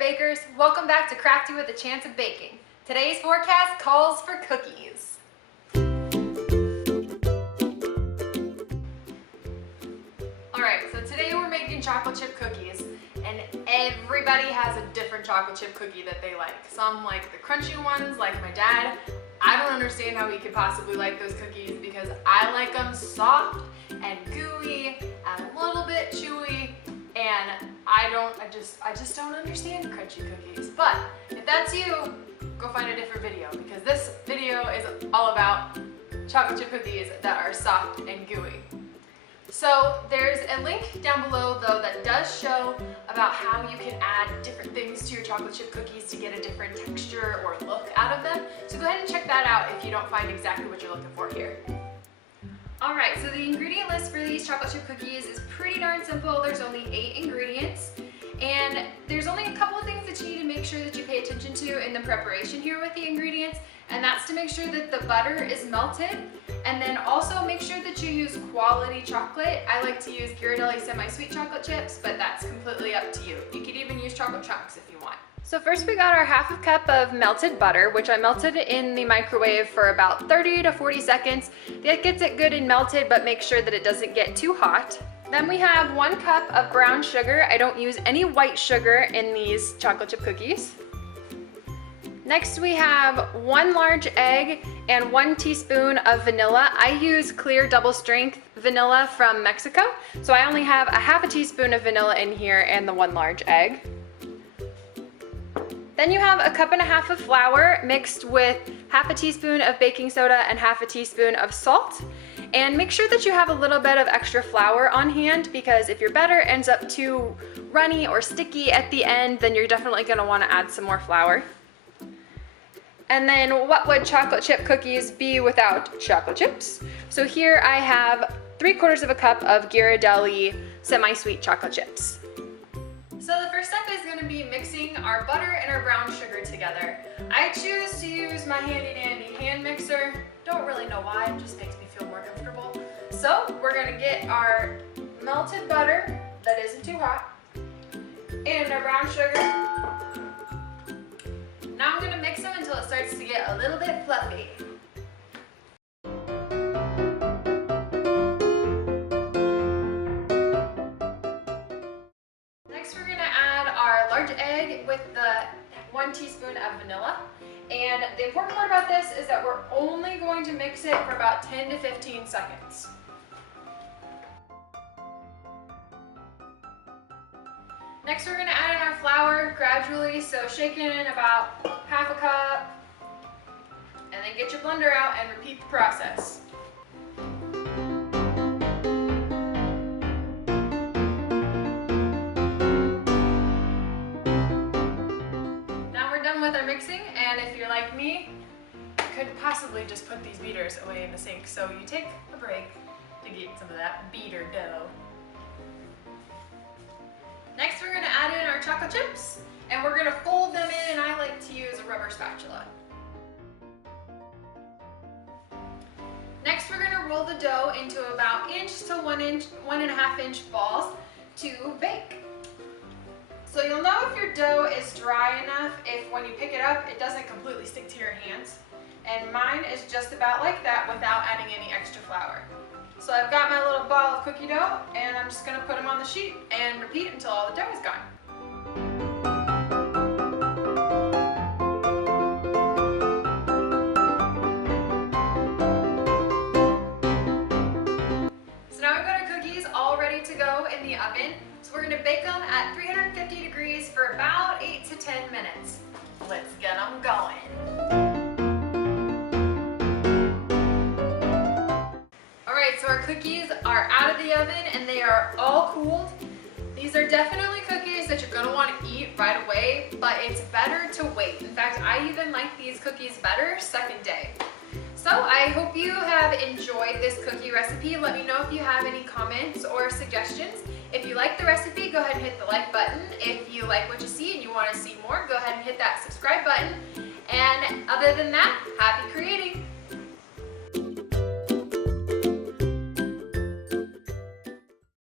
bakers, welcome back to Crafty with a Chance of Baking. Today's forecast calls for cookies. Alright, so today we're making chocolate chip cookies, and everybody has a different chocolate chip cookie that they like. Some like the crunchy ones, like my dad. I don't understand how he could possibly like those cookies because I like them soft and gooey and a little bit chewy, and I just don't understand crunchy cookies. But if that's you, go find a different video because this video is all about chocolate chip cookies that are soft and gooey. So there's a link down below though that does show about how you can add different things to your chocolate chip cookies to get a different texture or look out of them. So go ahead and check that out if you don't find exactly what you're looking for here. Alright, so the ingredient list for these chocolate chip cookies is pretty darn simple. There's only 8 ingredients, and there's only a couple of things that you need to make sure that you pay attention to in the preparation here with the ingredients, and that's to make sure that the butter is melted, and then also make sure that you use quality chocolate. I like to use Ghirardelli semi-sweet chocolate chips, but that's completely up to you. You could even use chocolate chunks if you want. So first we got our half a cup of melted butter, which I melted in the microwave for about 30 to 40 seconds. That gets it good and melted, but make sure that it doesn't get too hot. Then we have 1 cup of brown sugar. I don't use any white sugar in these chocolate chip cookies. Next we have 1 large egg and 1 teaspoon of vanilla. I use clear double strength vanilla from Mexico, so I only have a half a teaspoon of vanilla in here and the 1 large egg. Then you have a cup and a half of flour mixed with half a teaspoon of baking soda and half a teaspoon of salt. And make sure that you have a little bit of extra flour on hand, because if your batter ends up too runny or sticky at the end, then you're definitely going to want to add some more flour. And then what would chocolate chip cookies be without chocolate chips? So here I have 3/4 of a cup of Ghirardelli semi-sweet chocolate chips. So the first step is going to be mixing our butter and our brown sugar together. I choose to use my handy dandy hand mixer. Don't really know why, it just makes me feel more comfortable. So we're going to get our melted butter that isn't too hot and our brown sugar. Now I'm going to mix them until it starts to get a little bit fluffy. Large egg with the 1 teaspoon of vanilla. And the important part about this is that we're only going to mix it for about 10 to 15 seconds. Next we're going to add in our flour gradually, so shake in about half a cup, and then get your blender out and repeat the process. With our mixing, and if you're like me, you could possibly just put these beaters away in the sink, so you take a break to get some of that beater dough. Next we're going to add in our chocolate chips, and we're going to fold them in, and I like to use a rubber spatula. Next we're going to roll the dough into about 1 to 1.5 inch balls to bake. So you'll know if your dough is dry enough if when you pick it up it doesn't completely stick to your hands. And mine is just about like that without adding any extra flour. So I've got my little ball of cookie dough, and I'm just going to put them on the sheet and repeat until all the dough is gone. So now we've got our cookies all ready to go in the oven. So we're going to bake them at 350 degrees for about 8 to 10 minutes. Let's get them going. Alright, so our cookies are out of the oven and they are all cooled. These are definitely cookies that you're going to want to eat right away, but it's better to wait. In fact, I even like these cookies better second day. So I hope you have enjoyed this cookie recipe. Let me know if you have any comments or suggestions. If you like the recipe, go ahead and hit the like button. If you like what you see and you want to see more, go ahead and hit that subscribe button. And other than that, happy creating!